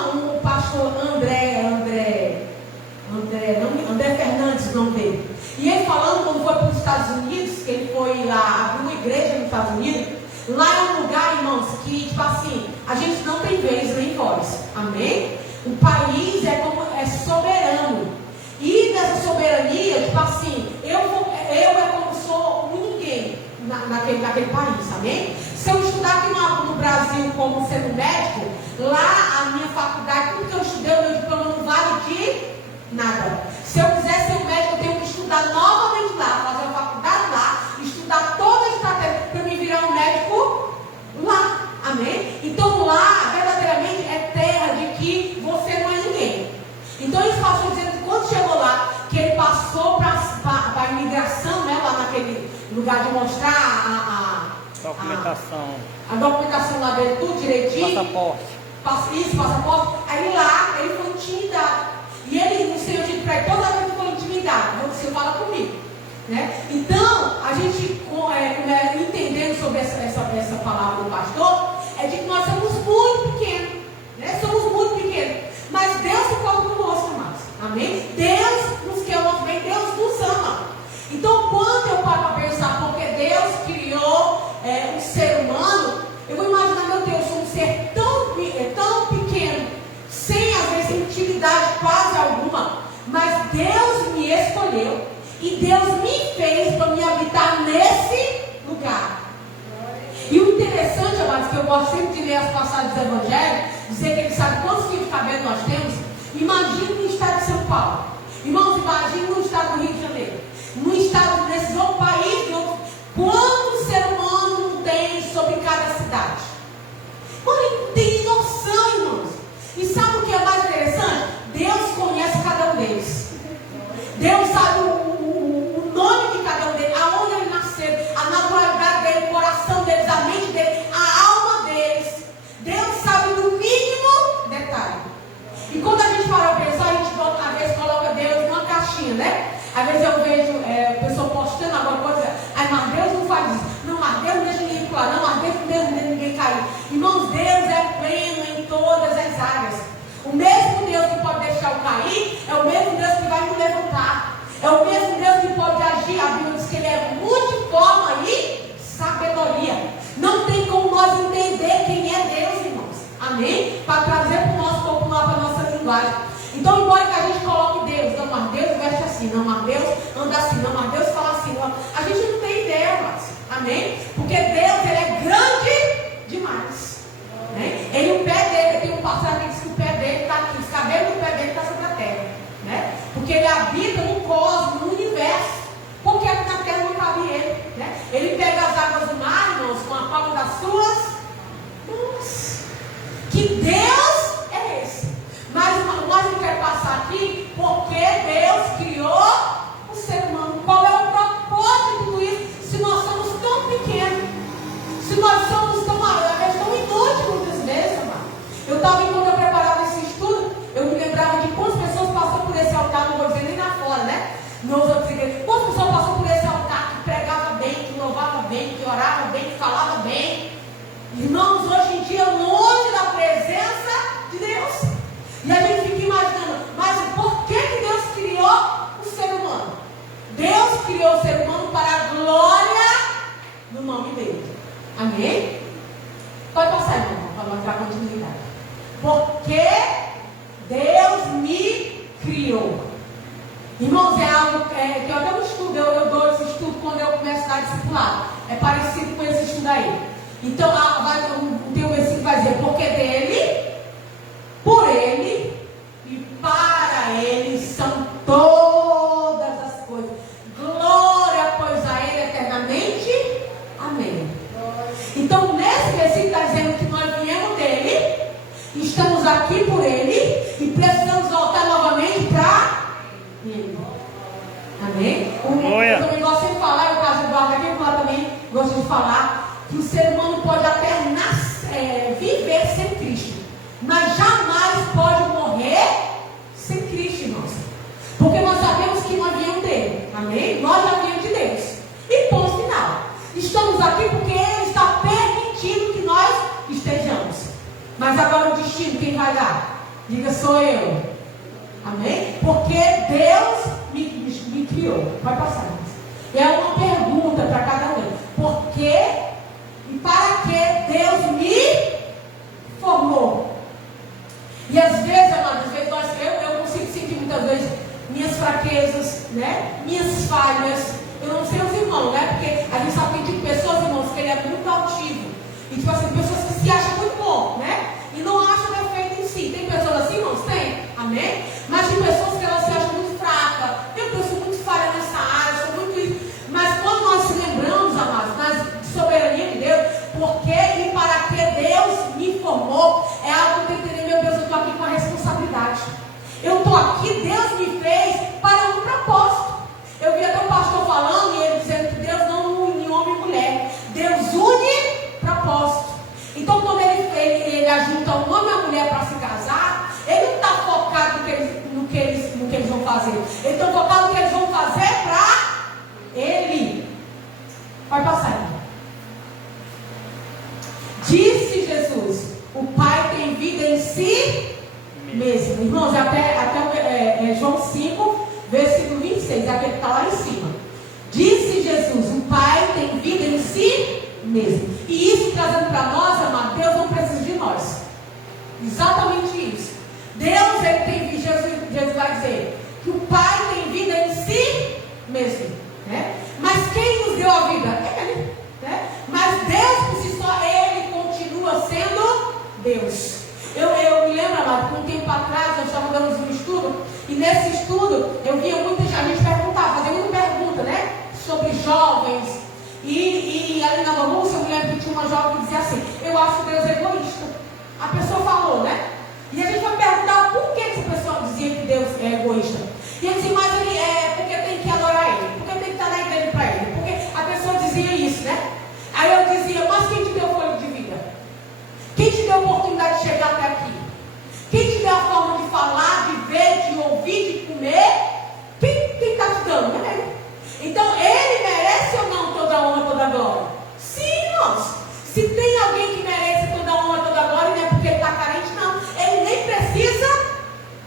um pastor André Fernandes, o nome dele. E ele falando, quando foi para os Estados Unidos, que ele foi lá, abriu uma igreja nos Estados Unidos, lá é um lugar, irmãos, que, tipo assim, a gente não tem vez nem voz. Amém? O país é soberano. E nessa soberania, tipo assim, eu é como sou um ninguém naquele país, amém? Se eu estudar aqui no Brasil como sendo médico, lá a minha faculdade, tudo que eu estudei, o meu diploma não vale de nada. Se eu quiser ser um médico, eu tenho que estudar novamente lá, fazer uma faculdade lá, estudar toda a estratégia para me virar um médico lá, amém? Então lá, verdadeiramente, é terra de que você não é ninguém. Então eles passam dizendo que quando chegou lá, que ele passou para a imigração, né, lá naquele lugar de mostrar a documentação lá dele, tudo direitinho. Passaporte. Aí lá, ele foi intimidado. E ele, o Senhor disse para ele, toda vez que for intimidado, você fala comigo. Né? Então, a gente entendendo sobre essa palavra do pastor, é de que nós somos muito pequenos. Né? Somos muito pequenos. Mas Deus se importa conosco, amados. Amém? Deus nos quer o nosso bem, Deus nos ama. Então, quando eu paro para pensar, porque Deus criou um ser humano, eu vou imaginar, meu Deus, um ser tão pequeno, sem às vezes intimidade quase alguma, mas Deus me escolheu e Deus me fez para me habitar nesse lugar. E o interessante, amados, que eu gosto sempre de ler as passagens do Evangelho, dizer que ele sabe quantos fios de cabelo nós temos. Imagine no estado de São Paulo, irmãos, imagine no estado do Rio de Janeiro, no estado desses outros países, quanto ser humano não tem sobre cada cidade. Quando ele não tem noção, irmãos. E sabe o que é mais interessante? Deus conhece cada um deles. Deus sabe o nome de cada um deles, aonde eles nasceram, a naturalidade deles, o coração deles, a mente deles, a alma deles. Deus sabe do mínimo detalhe. E quando a gente para pensar, a gente às vezes coloca Deus numa caixinha, né? Às vezes eu vejo pessoa postando alguma coisa, mas Deus não faz isso. Não, mas Deus não deixa ninguém pular, não, mas Deus não deixa ninguém cair. Irmãos, Deus é pleno em todas as áreas. O mesmo Deus que pode deixar eu cair, é o mesmo Deus que vai me levantar. É o mesmo Deus que pode agir. A Bíblia diz que Ele é multiforme e sabedoria. Não tem como nós entender quem é Deus, irmãos. Amém? Para trazer para o nosso popular, para a nossa linguagem. Então, embora que a gente coloque Deus, não, mas Deus veste assim, não, mas Deus anda assim, não, mas Deus fala assim, não. A gente não tem ideia, mas, amém? Porque Deus, Ele é grande demais. Né? O pé dele, tem um passado que diz que o pé dele está aqui, os cabelos do pé dele estão sobre a terra. Né? Porque ele habita no cosmos, no universo. Porque aqui na terra não cabe ele. Né? Ele pega as águas do mar, irmãos, com a palma das suas mãos. Que Deus é esse? Mas nós não queremos passar aqui porque Deus criou o ser humano. Qual é o propósito de tudo isso? Se nós somos tão pequenos, se nós somos tão inúteis muitas vezes, amado. Eu estava, enquanto eu preparava esse estudo, eu me lembrava de quantas pessoas passam por esse altar, não vou dizer nem lá fora, né? Nos outros igrejas. Quantas pessoas passam por esse altar que pregava bem, que louvava bem, que orava bem, que falava bem. Irmãos, hoje em dia, longe da presença de Deus. E a gente fica imaginando, mas por que Deus criou o ser humano? Deus criou o ser humano para a glória do nome dele. Amém? Pode passar, irmão, para mostrar a continuidade. Porque Deus me criou. Irmãos, é algo que eu até estudo, eu dou esse estudo quando eu começo a dar discipulado. É parecido com esse estudo aí. Então, tem um versículo que vai dizer, porque dele, por ele e para ele são todas as coisas. Glória, pois, a ele eternamente. Amém. Então, nesse versículo está dizendo que nós viemos dele, estamos aqui por ele e precisamos voltar novamente para ele. Amém? Eu também gosto de falar, o caso do Eduardo aqui, eu também gosto de falar que o ser humano pode até viver sem Cristo, mas jamais pode morrer sem Cristo, irmãos. Porque nós sabemos que nós viemos dele. Amém? Nós já viemos de Deus. E ponto final. Estamos aqui porque Ele está permitindo que nós estejamos. Mas agora o destino, quem vai dar? Diga, sou eu. Amém? Porque Deus me criou. Vai passar isso. É uma pergunta para cada um. Por que e para que Deus me formou? E às vezes, amados, eu consigo sentir muitas vezes minhas fraquezas, né? Minhas falhas. Eu não sei os irmãos, né? Porque a gente sabe que tem pessoas, irmãos, que ele é muito altivo. E tipo assim, pessoas que se acham muito bom, né? E não acham defeito em si. Tem pessoas assim, irmãos? Tem. Amém? Mas tem pessoas que elas se acham muito fracas. Tem pessoas muito falhas nessa área, são muito isso. Mas quando nós se lembramos, amados, na soberania de Deus, por que e para que Deus me formou, é algo que eu tenho que entender, meu Deus, eu estou aqui com a responsabilidade. Eu estou aqui, Deus me fez para um propósito. Eu vi até o pastor falando e ele dizendo que Deus não une homem e mulher. Deus une propósito. Então quando ele ajunta um homem e uma mulher para se casar, ele não está focado no que eles vão fazer. Ele está focado no que eles vão fazer para ele. Vai passar aí. Disse Jesus, o Pai tem vida em si mesmo. Irmãos, até João 5, versículo 26, aquele que está lá em cima. Disse Jesus, o Pai tem vida em si mesmo. E isso trazendo para nós, amado, Deus não precisa de nós. Exatamente isso. Deus, ele tem vida, Jesus vai dizer que o Pai tem vida em si mesmo, né? Mas quem nos deu a vida? Ele, né? Mas Deus por si só, ele continua sendo Deus. Eu me lembro, amado, que um tempo atrás nós estávamos dando um estudo, e nesse estudo eu via muita gente perguntar, fazer muita pergunta, né? Sobre jovens. E ali na Rússia, eu me lembro que tinha uma jovem que dizia assim: eu acho Deus egoísta. A pessoa falou, né? E a gente foi perguntar por que essa pessoa dizia que Deus é egoísta. E ele disse, mas ele porque tem que adorar ele, porque tem que estar na igreja para ele, porque a pessoa dizia isso, né? Aí eu dizia, mas quem te deu fôlego de vida? Quem te deu a oportunidade de chegar até aqui? Quem te deu a forma de falar, de ver, de ouvir, de comer? Quem está te dando? É ele. Então ele merece ou não toda a honra, toda a glória? Sim, irmãos. Se tem alguém que merece toda a honra, toda a glória, não é porque ele está carente, não. Ele nem precisa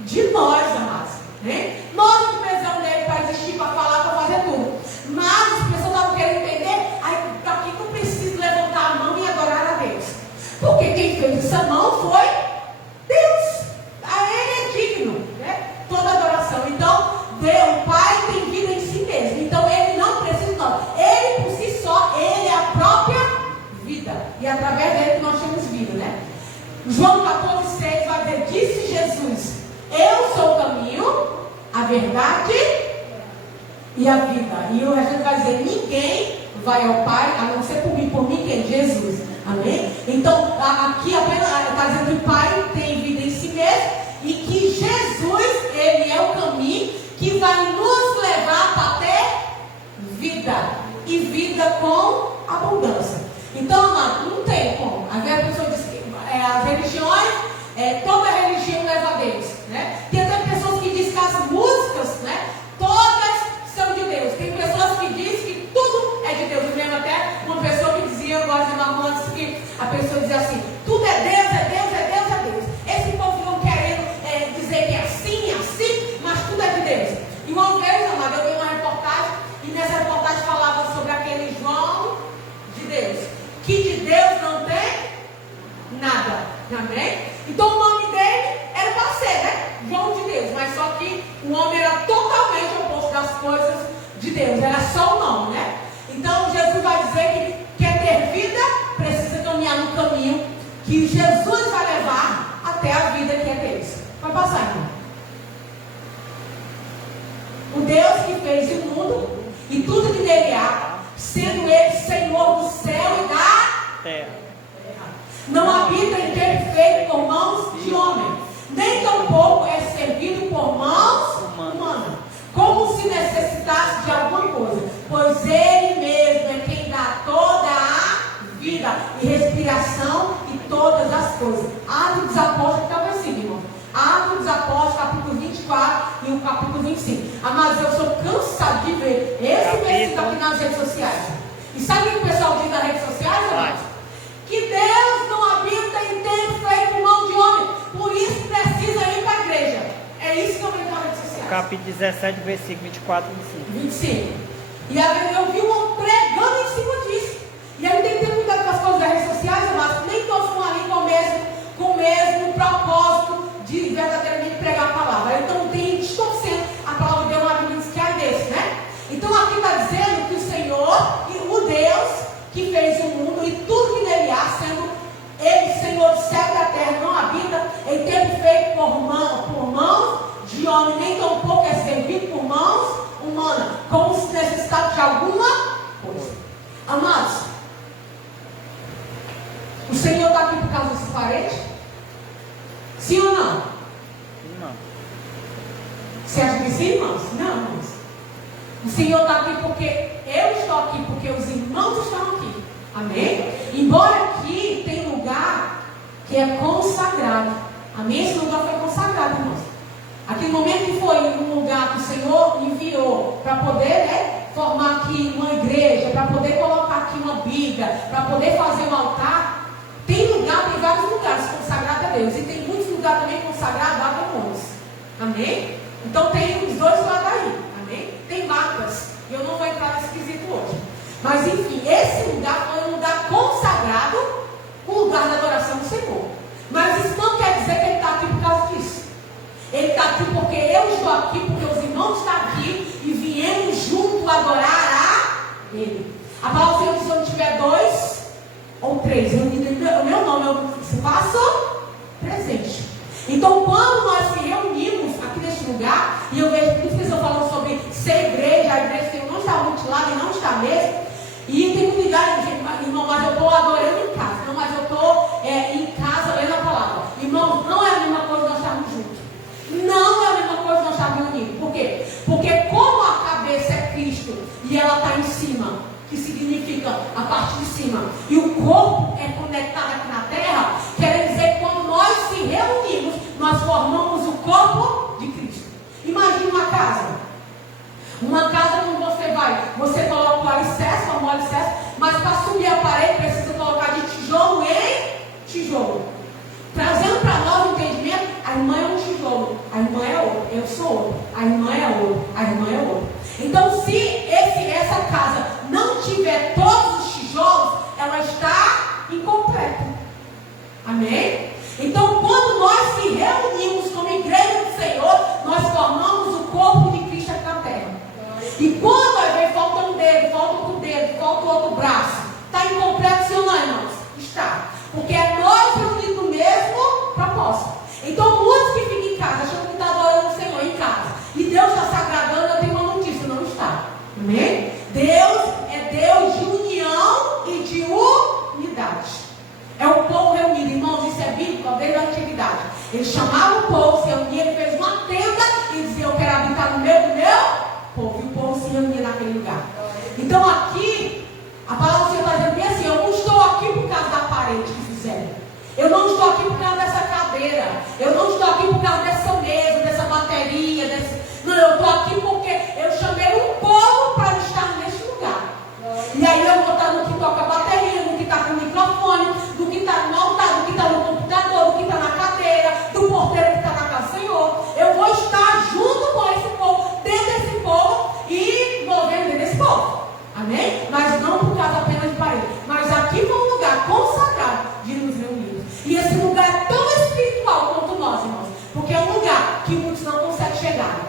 de nós, amados, né? Nós não precisamos dele para existir, para falar, para fazer tudo. Mas as pessoas estavam querendo entender, aqui que eu preciso levantar a mão e adorar a Deus. Porque quem fez essa mão foi Deus. A ele é digno, né? Toda adoração. Então, Deus, o Pai tem vida em si mesmo. Então ele não precisa de nós. Ele por si só, ele é a própria vida. E através dele que nós temos vida, né? João 14,6 vai dizer, disse Jesus, eu sou o caminho, a verdade e a vida. E o resto vai dizer, ninguém vai ao Pai, a não ser por mim quem? Jesus. Amém? Então, aqui apenas está dizendo que o Pai tem vida em si mesmo e que Jesus, ele é o caminho que vai nos levar para ter vida. E vida com abundância. Então, amado, não tem como. Às vezes a pessoa diz que as religiões, toda religião leva a Deus, né? Tem até pessoas que dizem que as músicas, né, todas são de Deus. Tem pessoas que dizem que tudo é de Deus. Eu lembro até uma pessoa que dizia, eu gosto de uma antes que a pessoa dizia assim, tudo é Deus, é Deus, é Deus, é Deus. Esse povo ficam querendo dizer que é assim, mas tudo é de Deus. E uma vez, amado, eu vi uma reportagem, e nessa reportagem falava sobre aquele João de Deus, que de Deus não tem nada. Amém? Então o nome dele era para ser, né? João de Deus. Mas só que o homem era totalmente oposto das coisas de Deus. Era só o nome, né? Então Jesus vai dizer que quer ter vida, precisa caminhar no caminho que Jesus vai levar até a vida que é Deus. Vai passar, irmão. O Deus que fez o mundo e tudo que nele há, sendo ele Senhor do céu e da terra. Não habita em ter feito por mãos de homem, nem tampouco é servido por mãos humanas, como se necessitasse de alguma coisa, pois ele mesmo é quem dá toda a vida e respiração e todas as coisas. Atos dos Apóstolos, que é o versículo, irmão. Atos dos Apóstolos, capítulo 24 e o capítulo 25. Amados, eu sou cansado de ver esse versículo aqui nas redes sociais. E sabe o que o pessoal diz nas redes sociais, amados? Que Deus não habita em ter feito por mão de homem. Por isso precisa ir capítulo 17, versículo 24 e 25. E aí eu vi um pregando em cima disso. E aí tem que ter cuidado com as coisas das redes sociais, mas nem todos estão ali com o mesmo propósito de verdadeiramente pregar a palavra. Então tem distorcendo a palavra de Deus, uma Bíblia diz que é desse, né? Então aqui está dizendo que o Senhor, o Deus que fez o mundo e tudo que nele há, sendo Ele, Senhor do céu e da terra, não habita, Ele teve feito por mãos de homem, nem tão pouco é servido por mãos humanas, como se necessitasse de alguma coisa. Amados, o Senhor está aqui por causa dessa parede? Sim ou não? Não. Você acha que sim, irmãos? Não, irmãos. O Senhor está aqui porque eu estou aqui, porque os irmãos estão aqui. Amém? Embora aqui tem lugar que é consagrado. Amém? Esse lugar foi consagrado, irmãos. Aquele momento que foi um lugar que o Senhor enviou para poder, formar aqui uma igreja, para poder colocar aqui uma Bíblia, para poder fazer um altar. Tem lugar, tem vários lugares consagrados a Deus. E tem muitos lugares também consagrados a demônios. Amém? Então tem os dois lados aí. Amém? Tem mapas. E eu não vou entrar nesse quesito hoje. Mas enfim, esse lugar foi um lugar consagrado, o lugar da adoração do Senhor. Mas isso não quer dizer que Ele está aqui por causa disso. Ele está aqui porque eu estou aqui, porque os irmãos estão aqui e viemos junto adorar a Ele. A palavra do Senhor diz: onde tiver 2 ou 3, o meu nome eu faço presente. Então, quando nós se reunimos aqui neste lugar, e eu vejo muitas pessoas falando sobre ser igreja, a igreja não está mutilada e não está mesmo. E tem muita idade, irmão, mas eu estou adorando em casa. Não, mas eu estou em casa lendo a palavra. Irmão, não é a mesma coisa nós estarmos juntos. Não é a mesma coisa nós estarmos reunidos. Por quê? Porque como a cabeça é Cristo e ela está em cima, que significa a parte de cima, e o corpo é conectado aqui na terra, quer dizer que quando nós se reunimos, nós formamos o corpo de Cristo. Imagine uma casa. Uma casa quando você vai, você coloca o alicerce, forma o alicerce, mas para subir a parede precisa colocar de tijolo em tijolo. Trazendo para nós o entendimento, a irmã é um tijolo, a irmã é outro, eu sou outro, a irmã é outro, a irmã é outro. Então, se essa casa não tiver todos os tijolos, ela está incompleta. Amém? Então, quando nós se reunimos como igreja do Senhor, nós formamos o corpo de Cristo aqui na terra. E quando vai ver, falta um dedo, falta outro dedo, falta outro braço, está incompleto, sim ou não, irmãos? Está. Porque é nós reunidos no mesmo propósito. Então, muitos que ficam em casa, acham que está adorando o Senhor em casa, e Deus está se agradando, eu tenho uma notícia: não está. Amém? Deus é Deus de união e de unidade. É o povo reunido, irmãos, isso é bíblico desde a antiguidade. Ele chamava o povo, se reunia, ele fez uma tenda e dizia: eu quero habitar no meio do meu povo. E o povo se reunia naquele lugar. Então aqui, a palavra do Senhor está dizendo bem assim: eu não estou aqui por causa da parede que fizeram. Eu não estou aqui por causa dessa cadeira. Eu não estou aqui por causa dessa mesa, dessa bateria. Não, eu estou aqui porque eu chamei um povo para estar neste lugar. E aí eu vou estar no que toca a bateria, no que está com o microfone, no que está no altar, no que está no computador, no que está na cadeira, do porteiro que está na casa do Senhor. Eu vou estar junto com esse povo, dentro desse povo e movendo dentro desse povo. Amém? Mas não por causa apenas de parede. Mas aqui foi um lugar consagrado de nos reunirmos. E esse lugar é tão espiritual quanto nós, irmãos. Porque é um lugar que muitos não conseguem chegar.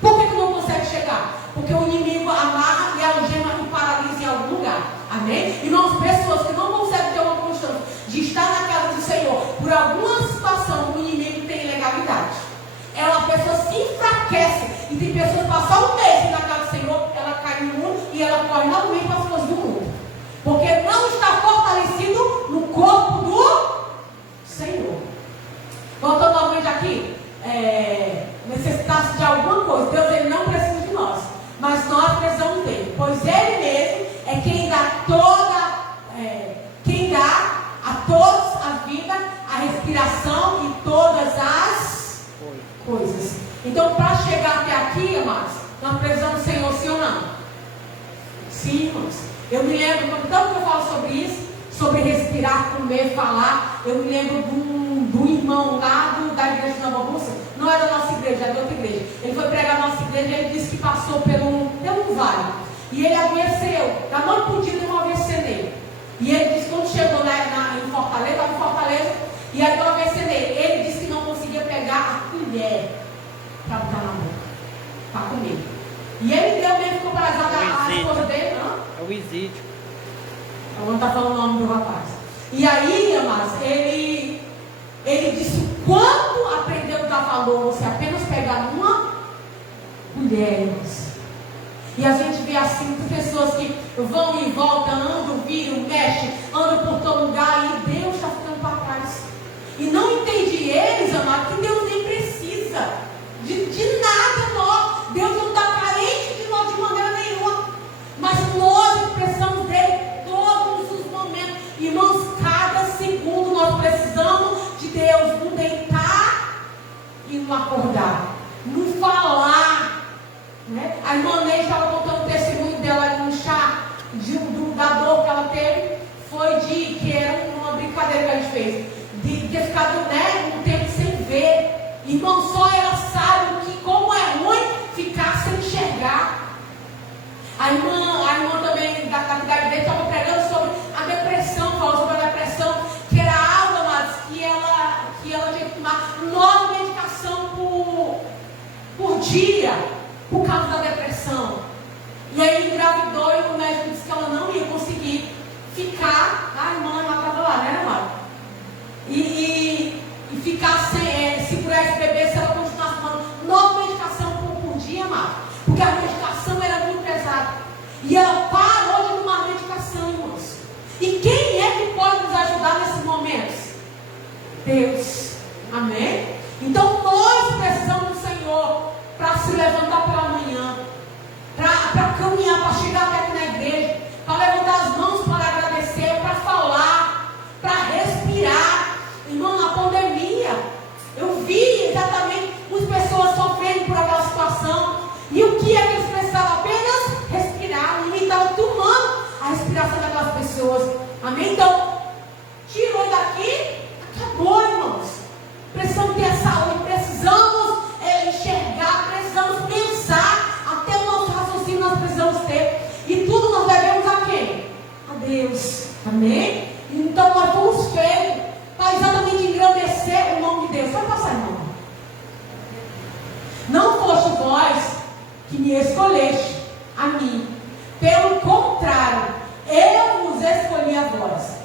Por que não consegue chegar? Porque o inimigo amarra e algema e paralisa em algum lugar. Amém? Irmãos, pessoas que não conseguem ter uma constância de estar na casa do Senhor por alguma situação, o inimigo tem ilegalidade. Uma pessoa se enfraquece. E tem pessoas que passam um mês na casa do Senhor, ela cai no mundo e ela corre novamente para as coisas do mundo. Porque não está fortalecido no corpo do Senhor. Voltando novamente aqui, necessitasse de alguma coisa, Deus ele não precisa de nós, mas nós precisamos dele, pois ele mesmo é quem dá a todos a vida, a respiração e todas as coisas. Então, para chegar até aqui, amados, nós precisamos do Senhor, sim ou não? Sim, irmãos. Eu me lembro, tanto que eu falo sobre isso, sobre respirar, comer, falar, eu me lembro do irmão lá da igreja de Nova Rússia, não é da nossa igreja, igreja, é de outra igreja. Ele foi pregar na nossa igreja e ele disse que passou pelo vale. E ele adoeceu. Da noite para o dia deu um AVC nele. E ele disse que quando chegou em Fortaleza, estava em Fortaleza, e aí deu um AVC nele. Ele disse que não conseguia pegar a colher para botar na boca, para comer. E ele deu mesmo, ficou paralisado, a esposa dele, não? É o Isídio. Eu não está falando o nome do rapaz. E aí, amados, ele disse quanto aprendeu a dar valor você apenas pegar uma colher, irmãos. E a gente vê assim, pessoas que vão e voltam, andam, viram, mexem, andam por todo lugar e Deus está ficando para trás. E não entende eles, amados, que Deus nem precisa de nada nós. Deus não está carente de nós de maneira nenhuma. Mas nós precisamos dele todos os momentos. Irmãos, cada segundo nós precisamos de Deus, no deitar e no acordar, no falar. Né? A irmã Ney estava contando o testemunho dela no chá, da dor que ela teve, foi que era uma brincadeira que a gente fez, de ter ficado um tempo sem ver. Irmão, só ela sabe como é ruim ficar sem enxergar. A irmã também da cidade dele estava pregando sobre a depressão, falou sobre a depressão, que era algo, mas que ela tinha que tomar 9 medicação por dia, por causa da depressão. E aí engravidou e o médico disse que ela não ia conseguir ficar. A irmã estava lá, né, amado? E ficar sem segurar esse bebê se ela continuasse tomando 9 medicação por dia, amado. Porque a medicação era muito pesada. E ela parou de tomar medicação, irmãos. E quem é que pode nos ajudar nesses momentos? Deus. Amém? Então nós precisamos do Senhor para se levantar pela manhã, para caminhar, para chegar até aqui na igreja, para levantar as mãos para agradecer, para falar, para respirar. Irmão, na pandemia, eu vi exatamente as pessoas sofrendo por aquela situação. E o que é que eles precisavam? Apenas respirar. E estava tomando a respiração daquelas pessoas. Amém? Então, tirou daqui, acabou, irmãos. Precisamos ter saúde, precisamos enxergar, precisamos pensar, até o nosso raciocínio nós precisamos ter. E tudo nós devemos a quem? A Deus. Amém? Então nós fomos feitos para exatamente engrandecer o nome de Deus. Vai passar, irmão. Não foste vós que me escolheste a mim. Pelo contrário, eu vos escolhi a vós.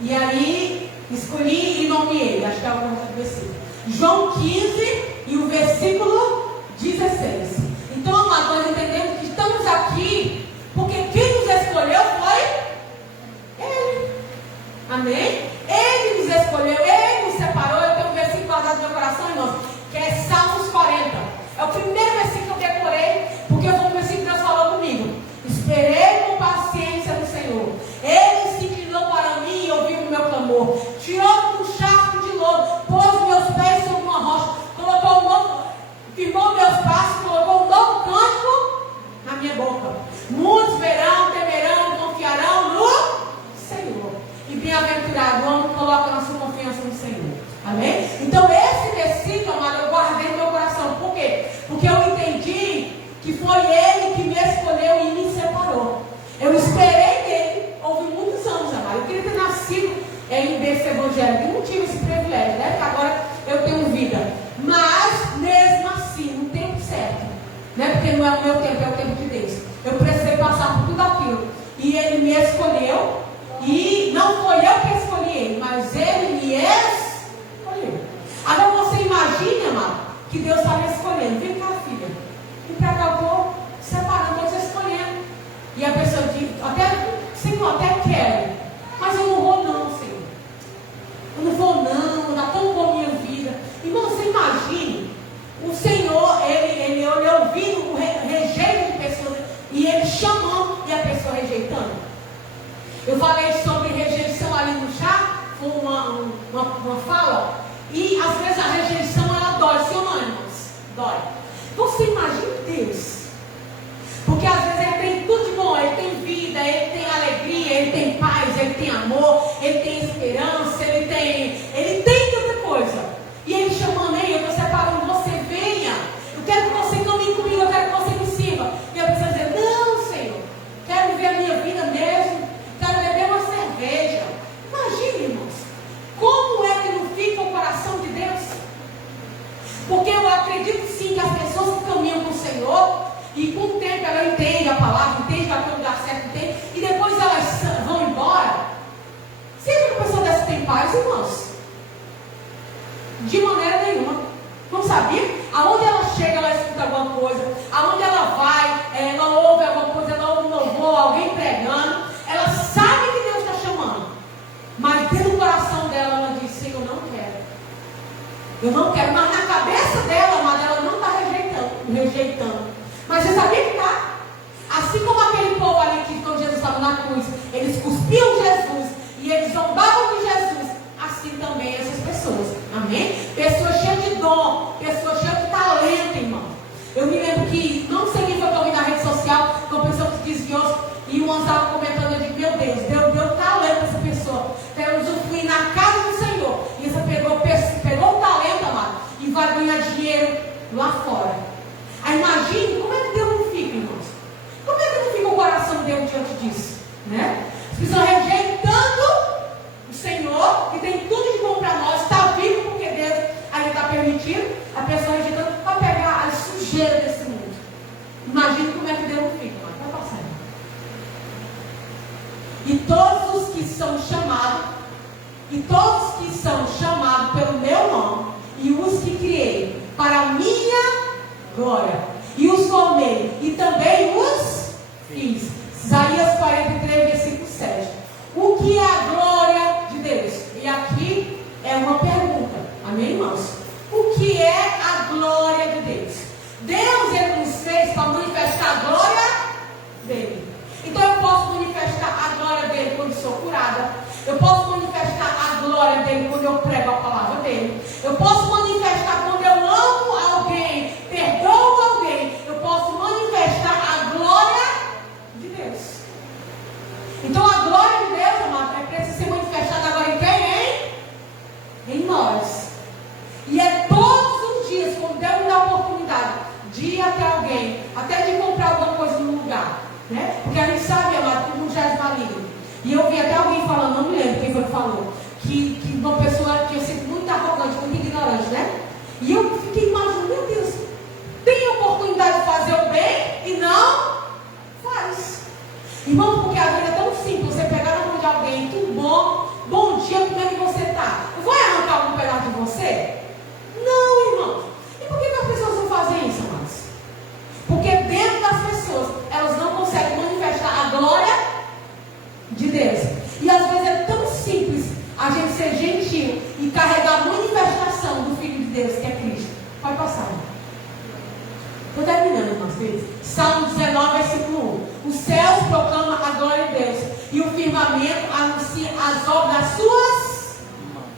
E aí, escolhi e nomeei. Acho que é o nosso versículo. João 15 e o versículo 16. Então, amados, nós entendemos que estamos aqui porque quem nos escolheu foi Ele. Amém? Ele nos escolheu, Ele nos separou. Eu tenho um versículo guardado no meu coração, irmãos, que é Salmos 40. É o primeiro versículo que eu decorei, porque foi um versículo que Deus falou comigo. Esperei com paciência no Senhor. Ele se inclinou para mim e ouviu o meu clamor. Tirou-me do charco de lodo, pôs meus pés sobre uma rocha, firmou meus passos, colocou um novo cântico na minha boca. Muitos verão, temerão, confiarão no Senhor. E bem-aventurado o homem que coloca na sua confiança no Senhor. Amém? Então esse versículo, amado, eu guardei no meu coração. Por quê? Porque eu entendi que foi Ele que me escolheu e me separou. Eu esperei nele, houve muitos anos, amado. Eu queria ter nascido em berço evangélico. Eu não tive esse privilégio, né? Porque agora eu tenho vida. Mas, mesmo assim, no tempo certo, né? Porque não é o meu tempo, é o tempo de Deus. Eu precisei passar por tudo aquilo. E Ele me escolheu. E não foi eu que escolhi Ele, mas Ele me escolheu. Agora você imagina, amado, que Deus está me escolhendo. Vem cá, filha. Vem pra cá, eu estou separando, eu estou escolhendo. E a pessoa diz, Senhor, até quero. Mas eu não vou não, Senhor. Eu não vou não, está tão bom a minha vida. Irmão, você imagine o Senhor, ele ouvindo o rejeito de pessoas e Ele chamando e a pessoa rejeitando. Eu falei sobre rejeição ali no chá, foi uma fala, e às vezes a rejeição ela dói, sim ou não, irmãos? Dói. Você imagina Deus, porque às vezes Ele tem tudo de bom, Ele tem vida, Ele tem alegria, Ele tem paz, Ele tem amor, Ele tem esperança, Ele tem tanta coisa. E Ele chamando, eu estou separando você, vem acredito sim que as pessoas que caminham com o Senhor, e com o tempo ela entende a palavra, entende que ela tem um lugar certo, entende, e depois elas vão embora. Seja que uma pessoa dessa tem paz, irmãos? De maneira nenhuma. Não sabia? Aonde ela chega, ela escuta alguma coisa. Aonde ela vai, ela ouve alguma coisa, ela ouve um louvor, alguém pregando. Ela sabe que Deus está chamando. Mas dentro do coração dela, ela diz: Senhor, eu não quero. Eu não quero. Mas na cabeça dela, amada, ela não está rejeitando. Mas você sabia que está? Assim como aquele povo ali que quando Jesus estava na cruz, eles cuspiam Jesus e eles zombavam de Jesus, assim também essas pessoas. Amém? Pessoas cheias de dom, pessoas cheias de talento, irmão. Eu me lembro que, não sei quem foi que eu vi na rede social, uma pessoa que desviou e o estava comentando, eu digo: meu Deus, Deus deu talento a essa pessoa. Então eu fui na casa do Senhor e essa pegou o talento, amado, e vai ganhar dinheiro lá fora. Aí imagine como é que Deus não fica, irmãos. Como é que não fica o coração de Deus diante disso? Né? As pessoas rejeitando o Senhor, que tem tudo de bom para nós, está vivo porque Deus ainda está permitindo, a pessoa rejeitando para pegar a sujeira desse mundo. Imagine como é que Deus não fica, mas vai passar. E todos os que são chamados, pelo meu nome, e os que criei para a minha glória, e os formei, e também os fiz. Isaías 43, versículo 7. O que é a glória de Deus? E aqui é uma pergunta. Amém, irmãos? O que é a glória de Deus? Deus, Ele nos fez para manifestar a glória dele. Então eu posso manifestar a glória dele quando sou curada. Eu posso manifestar a glória dele quando eu prego a palavra dele. Eu posso manifestar quando eu amo alguém, perdoo alguém. Eu posso manifestar a glória de Deus. Então a glória de Deus, amado, precisa ser manifestada agora em quem? Em nós. E é todos os dias, quando Deus me dá a oportunidade de ir até alguém, até de comprar alguma coisa no lugar, né? Porque a gente sabe, amado, que o mundo já é maligno. E eu vi até alguém falando, não me lembro quem foi que falou, que uma pessoa que eu sinto muito arrogante, muito ignorante, né? E eu fiquei imaginando: meu Deus, tem oportunidade de fazer o bem e não faz. Irmão, porque a vida é tão simples. Você pegar na mão de alguém, tudo bom, bom dia, como é que você está? Vai arrancar algum pedaço de você? Não, irmão. E por que as pessoas não fazem isso, amados? Porque dentro das pessoas, elas não conseguem manifestar a glória de Deus. E às vezes é tão simples a gente ser gentil e carregar a manifestação do Filho de Deus, que é Cristo. Pode passar. Estou terminando, irmãos queridos. Salmo 19, versículo 1. Os céus proclamam a glória de Deus, e o firmamento anuncia as obras das suas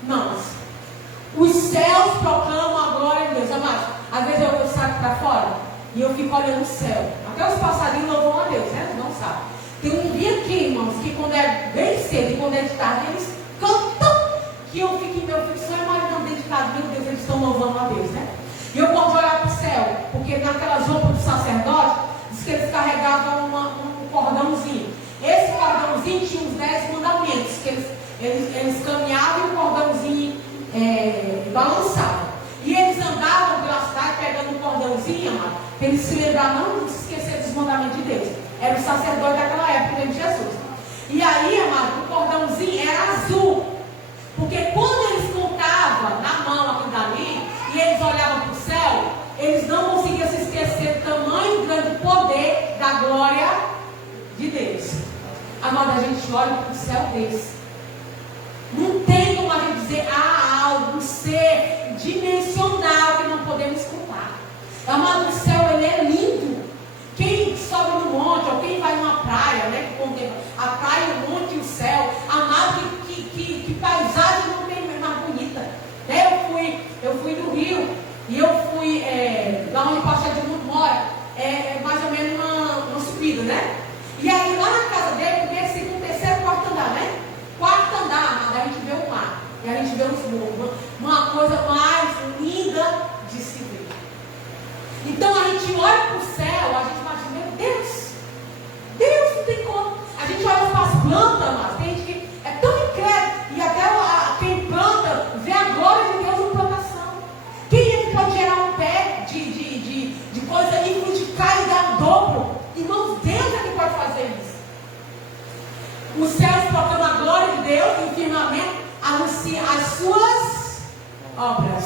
mãos. Os céus proclamam a glória de Deus. Amados, às vezes eu saio para fora e eu fico olhando o céu. Até os passarinhos louvam a Deus, né? Não sabe. Tem um dia aqui, irmãos, que quando é bem cedo e quando é de tarde, eles cantam, que eu fico só imaginando dentro de casa: meu Deus, eles estão louvando a Deus, né? E eu gosto de olhar para o céu, porque naquelas roupas do sacerdote, diz que eles carregavam um cordãozinho. Esse cordãozinho tinha os 10 mandamentos, que eles caminhavam e o cordãozinho balançava. E eles andavam pela cidade pegando um cordãozinho, amado, para eles se lembrar, não se esquecer dos mandamentos de Deus. Era o sacerdote daquela época de Jesus. E aí, amado, o cordãozinho era azul. Porque quando eles contavam na mão aquilo dali, e eles olhavam para o céu, eles não conseguiam se esquecer do tamanho e grande poder da glória de Deus. Amado, a gente olha para o céu desse. Não tem como a gente dizer: há algo, um ser dimensional que não podemos contar. Amado, o céu, ele é lindo. Quem sobe no monte, ou quem vai numa praia, né, que contempla a praia, o monte e o céu, amado, que paisagem não tem mais bonita, né? Eu fui do Rio, e eu fui lá onde o pastor de mundo mora, mais ou menos uma subida, né? E aí lá na casa dele, primeiro, segundo, terceiro, quarto andar, né? Quarto andar, amado, a gente vê o mar, e a gente vê os morros, uma coisa mais linda de se ver. Então a gente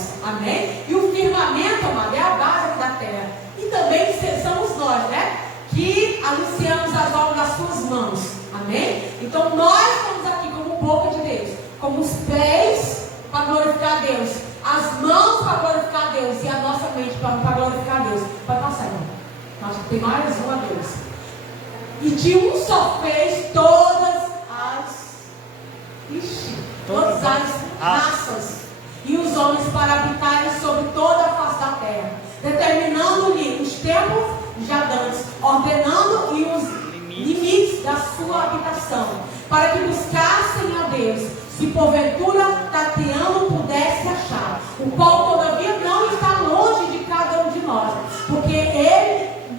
céus. Amém? E o firmamento, amado, é a base aqui da terra. E também somos nós, né? Que anunciamos as obras das suas mãos. Amém? Então nós estamos aqui como boca de Deus, como os pés para glorificar a Deus, as mãos para glorificar a Deus e a nossa mente para glorificar a Deus. Pode passar, irmão. Nós tem mais um a Deus. E de um só fez todas as raças e os homens para habitarem sobre toda a face da terra, determinando-lhe os tempos já dantes, ordenando e os limites da sua habitação, para que buscassem a Deus, se porventura tateando pudesse achar, o qual todavia não está longe de cada um de nós, porque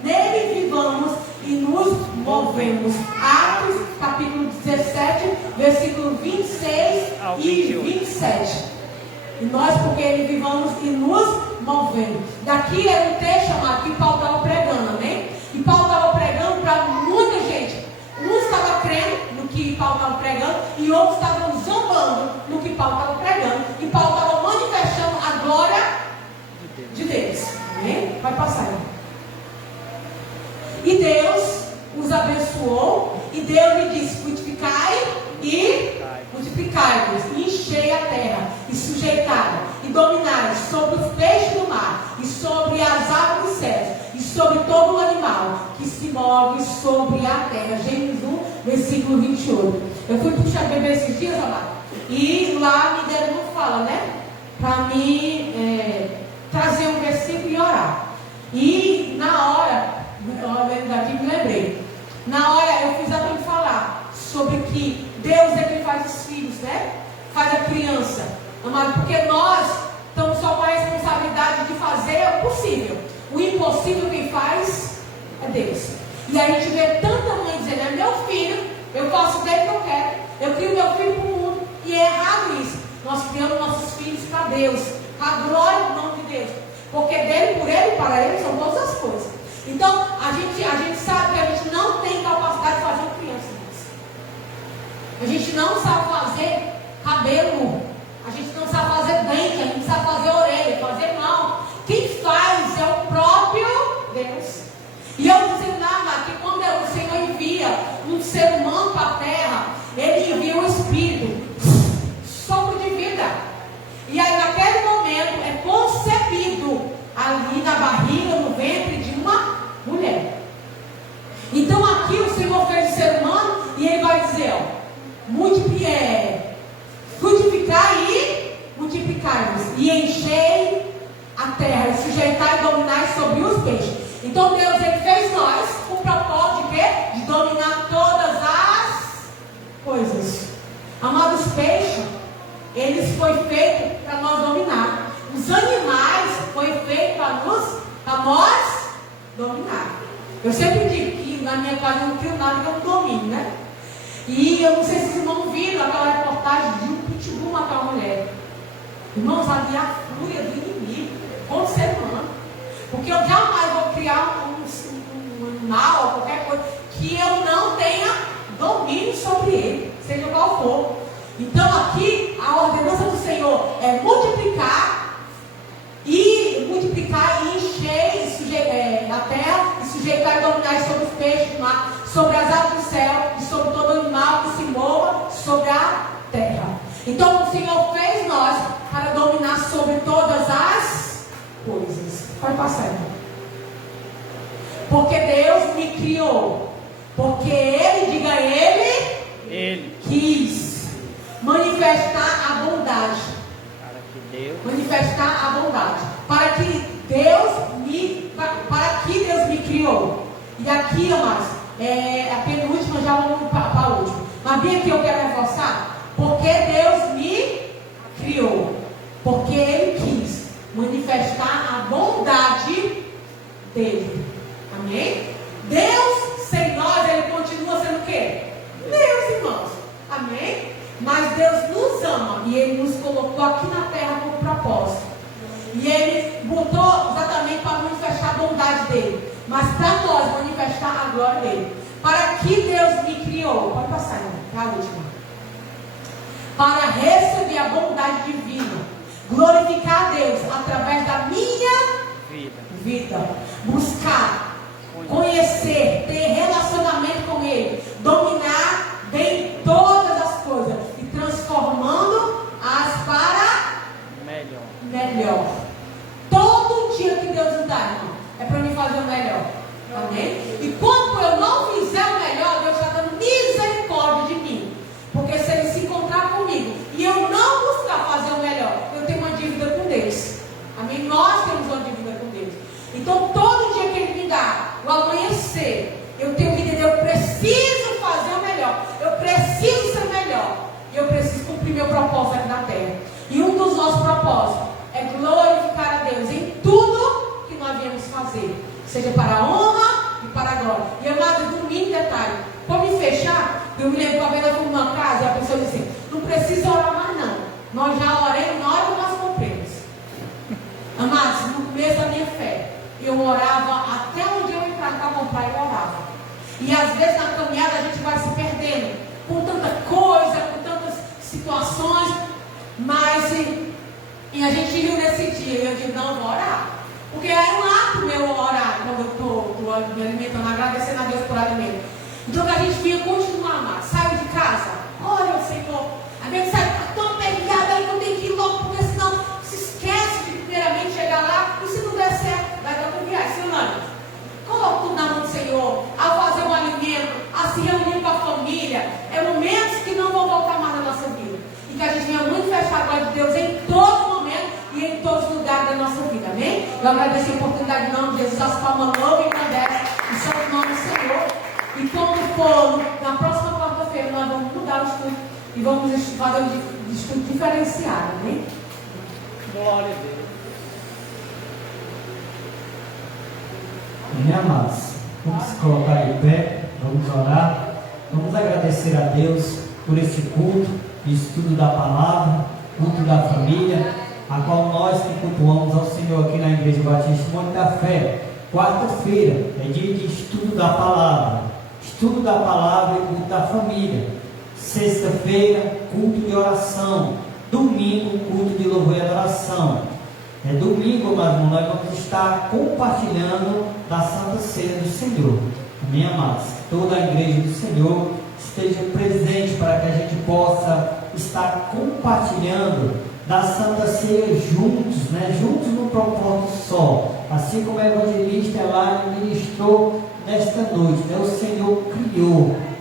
nele vivamos e nos movemos. Atos capítulo 17, versículo 26 e 27. E nós, porque ele vivamos e nos movemos. Daqui é um texto chamado que Paulo estava pregando, amém? E Paulo estava pregando para muita gente. Uns estavam crendo no que Paulo estava pregando e outros estavam zombando no que Paulo estava pregando. E Paulo estava manifestando a glória de Deus. Amém? Vai passar aí. E Deus os abençoou, e Deus lhe disse: frutificai e multiplicai-vos, e enchei a terra, e sujeitai, e dominai sobre os peixes do mar, e sobre as aves dos céus, e sobre todo o animal que se move sobre a terra. Gênesis 1, versículo 28. Eu fui puxar bebê esses dias, amado, e lá me deram uma fala, né? Para mim trazer um versículo e orar. E na hora, daqui me lembrei. Na hora eu fiz exatamente falar sobre que Deus é quem faz os filhos, né? Faz a criança, amado, porque nós estamos só com a responsabilidade de fazer o possível. O impossível quem faz é Deus. E a gente vê tanta mãe dizendo: é meu filho, eu faço dele que eu quero, eu crio meu filho para o mundo. E é errado isso. Nós criamos nossos filhos para Deus, para a glória do nome de Deus, porque dele, por ele e para ele são todas as coisas. Então, a gente sabe que a gente não tem capacidade de fazer criança. A gente não sabe fazer cabelo. A gente não sabe fazer dente. A gente não sabe fazer orelha, fazer mão. Quem faz é o próprio Deus. E eu disse nada, que quando o Senhor envia um ser humano para a terra, Ele envia um Espírito, sopro de vida. E aí naquele momento é concebido ali na barriga, no ventre de uma mulher. Então aqui o Senhor fez o ser humano e Ele vai dizer: frutificai e multiplicai-vos, e enchei a terra, e sujeitai e dominai sobre os peixes. Então Deus, Ele fez nós com o propósito de quê? De dominar todas as coisas. Amados, peixes, eles foi feito para nós dominar. Os animais foi feito para nós dominar. Eu sempre digo que na minha casa eu não crio nada que eu não domine, né? E eu não sei se vocês irmãos viram aquela reportagem de um pitbull matar uma mulher. Irmãos, ali a fúria do inimigo contra o ser humano. Porque eu jamais vou criar um animal ou qualquer coisa que eu não tenha domínio sobre ele, seja qual for. Então aqui a ordenança do Senhor é multiplicar e encher a terra, e sujeitar e dominar sobre os peixes do mar, sobre as aves do céu e sobre todo animal que se mova sobre a terra. Então o Senhor fez nós para dominar sobre todas as coisas. Pode passar, irmão. Porque Deus me criou, porque Ele, diga Ele quis manifestar a bondade. Manifestar a bondade. Para que Deus me criou. E aqui, amados, a penúltima, já vamos para a última. Mas bem aqui eu quero reforçar. Porque Deus me criou. Porque Ele quis manifestar a bondade dele. Amém? Deus, sem nós, Ele continua sendo o quê? Deus, irmãos. Amém? Mas Deus nos ama e Ele nos colocou aqui na terra com propósito. E Ele botou exatamente para manifestar a bondade dele, mas para nós manifestar a glória dele. Para que Deus me criou? Pode passar, para a última. Para receber a bondade divina, glorificar a Deus Vida. Buscar, conhecer, ter relacionamento com Ele, dominar bem todas as coisas e transformando-as para melhor. Todo dia que Deus nos dá, irmão, é para me fazer o melhor. Amém? E quando eu não fizer o melhor, Deus está dando misericórdia de mim. Porque se Ele se encontrar comigo e eu não buscar fazer o melhor, eu tenho uma dívida com Deus. Amém? Nós temos uma dívida com Deus. Então todo dia que Ele me dá o amanhecer, eu tenho que entender, eu preciso fazer o melhor. Eu preciso ser melhor. E eu preciso cumprir meu propósito aqui na terra. E um dos nossos propósitos é glorificar a Deus em tudo que nós viemos fazer. Seja para a honra e para a glória. E amados, domingo, detalhe, para me fechar, eu me lembro uma vez eu fui numa casa e a pessoa disse: não precisa orar mais não. Nós já oramos na hora que nós compramos. Amados, no começo da minha fé, eu orava até onde eu entrava para comprar, eu orava. E às vezes na caminhada a gente vai se perdendo com tanta coisa, com tantas situações. Mas e a gente viu nesse dia, e eu digo: não, eu vou orar. Porque era um ato meu orar quando eu estou me alimentando, agradecendo a Deus por alimento. Então que a gente vinha continuar, amado. Saio de casa, olha o Senhor. A gente sai, está tão pegada aí que eu tenho que ir logo, porque senão se esquece de primeiramente chegar lá. E se não der certo, vai dar outra viagem, sim ou não? Coloca tudo na mão do Senhor, a fazer um alimento, a se reunir com a família. É momentos que não vão voltar mais na nossa vida. E que a gente venha muito fechar a glória de Deus em todo momento e em todos os lugares da nossa vida, amém? Eu agradeço a oportunidade em nome de Jesus, as palmas louvem e agradecem e são o nome do Senhor. E quando for na próxima quarta-feira, nós vamos mudar o estudo e vamos fazer um estudo diferenciado, amém? Glória a Deus. Amém, amados? Vamos se colocar de pé, vamos orar, vamos agradecer a Deus por esse culto de estudo da palavra, culto da família, a qual nós que cultuamos ao Senhor aqui na Igreja Batista Monte da Fé. Quarta-feira é dia de estudo da palavra e culto da família. Sexta-feira, culto de oração. Domingo, culto de louvor e adoração. Domingo, nós vamos estar compartilhando da Santa Ceia do Senhor. Amém, amados? Toda a Igreja do Senhor esteja presente para que a gente possa estar compartilhando da Santa Ceia juntos, juntos no propósito só. Assim como a evangelista Elaine ministrou nesta noite, o Senhor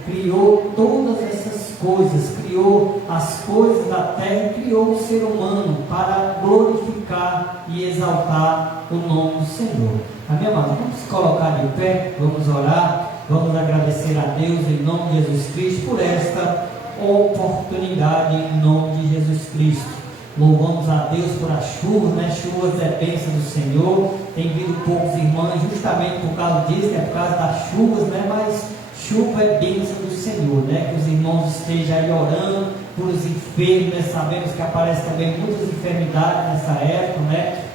criou todas essas coisas, criou as coisas da terra, criou o ser humano para glorificar e exaltar o nome do Senhor. Amém, amados? Vamos se colocar de pé, vamos orar, vamos agradecer a Deus em nome de Jesus Cristo por esta oportunidade em nome de Jesus Cristo. Louvamos a Deus por as chuvas, chuvas é bênção do Senhor. Tem vindo poucos irmãos justamente por causa disso, por causa das chuvas, mas chuva é bênção do Senhor, que os irmãos estejam aí orando por os enfermos, sabemos que aparecem também muitas enfermidades nessa época,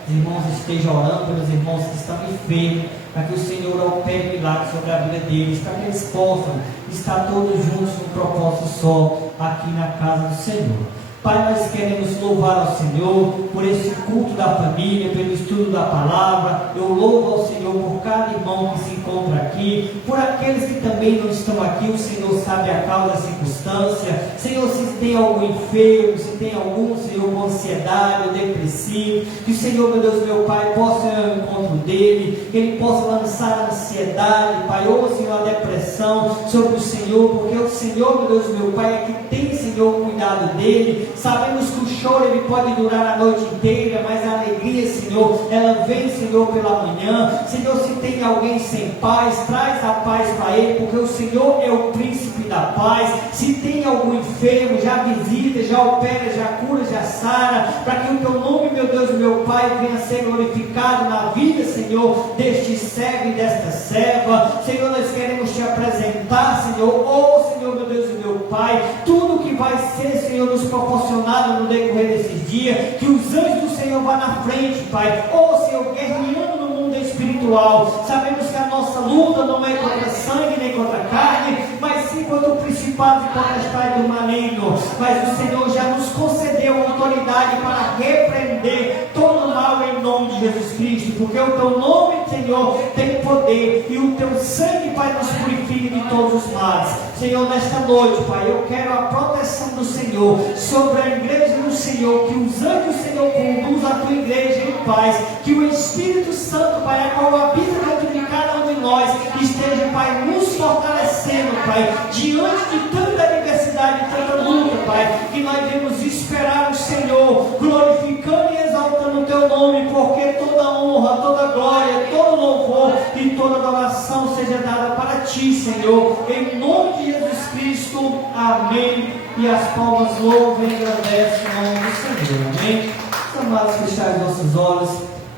os irmãos estejam orando pelos irmãos que estão enfermos, para que o Senhor opere milagres sobre a vida deles, para que eles possam estar todos juntos no propósito só, aqui na casa do Senhor. Pai, nós queremos louvar ao Senhor por esse culto da família, pelo estudo da palavra. Eu louvo ao Senhor por cada irmão que se encontra aqui, por aqueles que também não estão aqui. O Senhor sabe a causa, a circunstância. Senhor, se tem algum enfermo, se tem algum, Senhor, com ansiedade ou depressivo, que o Senhor, meu Deus, meu Pai, possa ir ao encontro dele, que ele possa lançar a ansiedade, Pai, ou, Senhor, a depressão sobre o Senhor, porque o Senhor, meu Deus, meu Pai, é que tem, Senhor, cuidado dele. Sabemos que o choro ele pode durar a noite inteira, mas a alegria, Senhor, ela vem, Senhor, pela manhã. Senhor, se tem alguém sem paz, traz a paz para ele, porque o Senhor é o príncipe da paz. Se tem algum enfermo, já visita, já opera, já cura, já sara, para que o teu nome, meu Deus, meu Pai, venha ser glorificado na vida, Senhor, deste servo e desta serva. Senhor, nós queremos te apresentar, Senhor, Senhor, meu Deus e meu Pai, tudo que vai ser, Senhor, nos proporcionado no decorrer desses dias, que os anjos do Senhor vá na frente, Pai, Senhor, guerreando no mundo espiritual. Sabemos que a nossa luta não é contra sangue nem contra carne, mas sim contra o principado e potestade do maligno. Mas o Senhor já nos concedeu autoridade para repreender todo o mal em nome de Jesus Cristo, porque o Teu nome, Senhor, tem poder, e o Teu sangue, Pai, nos purifica de todos os males. Senhor, nesta noite, Pai, eu quero a proteção do Senhor sobre a igreja do Senhor, que os anjos, Senhor, conduzam a Tua igreja em paz, que o Espírito Santo, Pai, a qual habita dentro de cada um de nós, esteja, Pai, nos fortalecendo, Pai, diante de tanta adversidade, tanta luta, Pai, que nós devemos esperar o Senhor, glorificando e exaltando o Teu nome, porque toda honra, toda glória, todo louvor e toda adoração seja dada para Ti, Senhor, em nome de Jesus Cristo, amém. E as palmas louvam e agradecem o nome do Senhor, amém. Amados, fechar os nossos olhos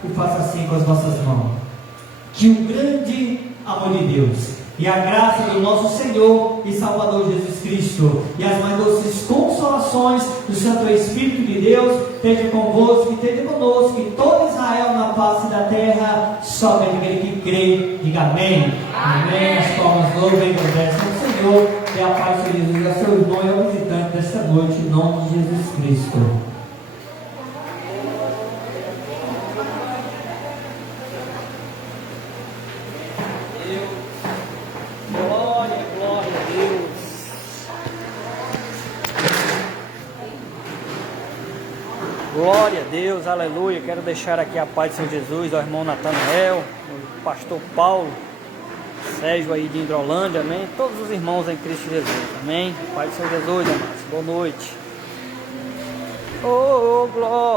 e faça assim com as vossas mãos. Que o grande amor de Deus e a graça do nosso Senhor e Salvador Jesus Cristo e as mais doces consolações do Santo Espírito de Deus esteja convosco e esteja conosco, e todo Israel na face da terra, somente aquele que crê, diga amém. Amém. As palmas louvam e agradecem ao Senhor, e a paz de Jesus a seu irmão e ao visitante desta noite, em nome de Jesus Cristo. Glória a Deus, aleluia. Quero deixar aqui a paz de Senhor Jesus ao irmão Natanael, o pastor Paulo, Sérgio aí de Hidrolândia, amém. Todos os irmãos em Cristo Jesus, amém. Paz de Senhor Jesus, amados. Boa noite. Oh, glória.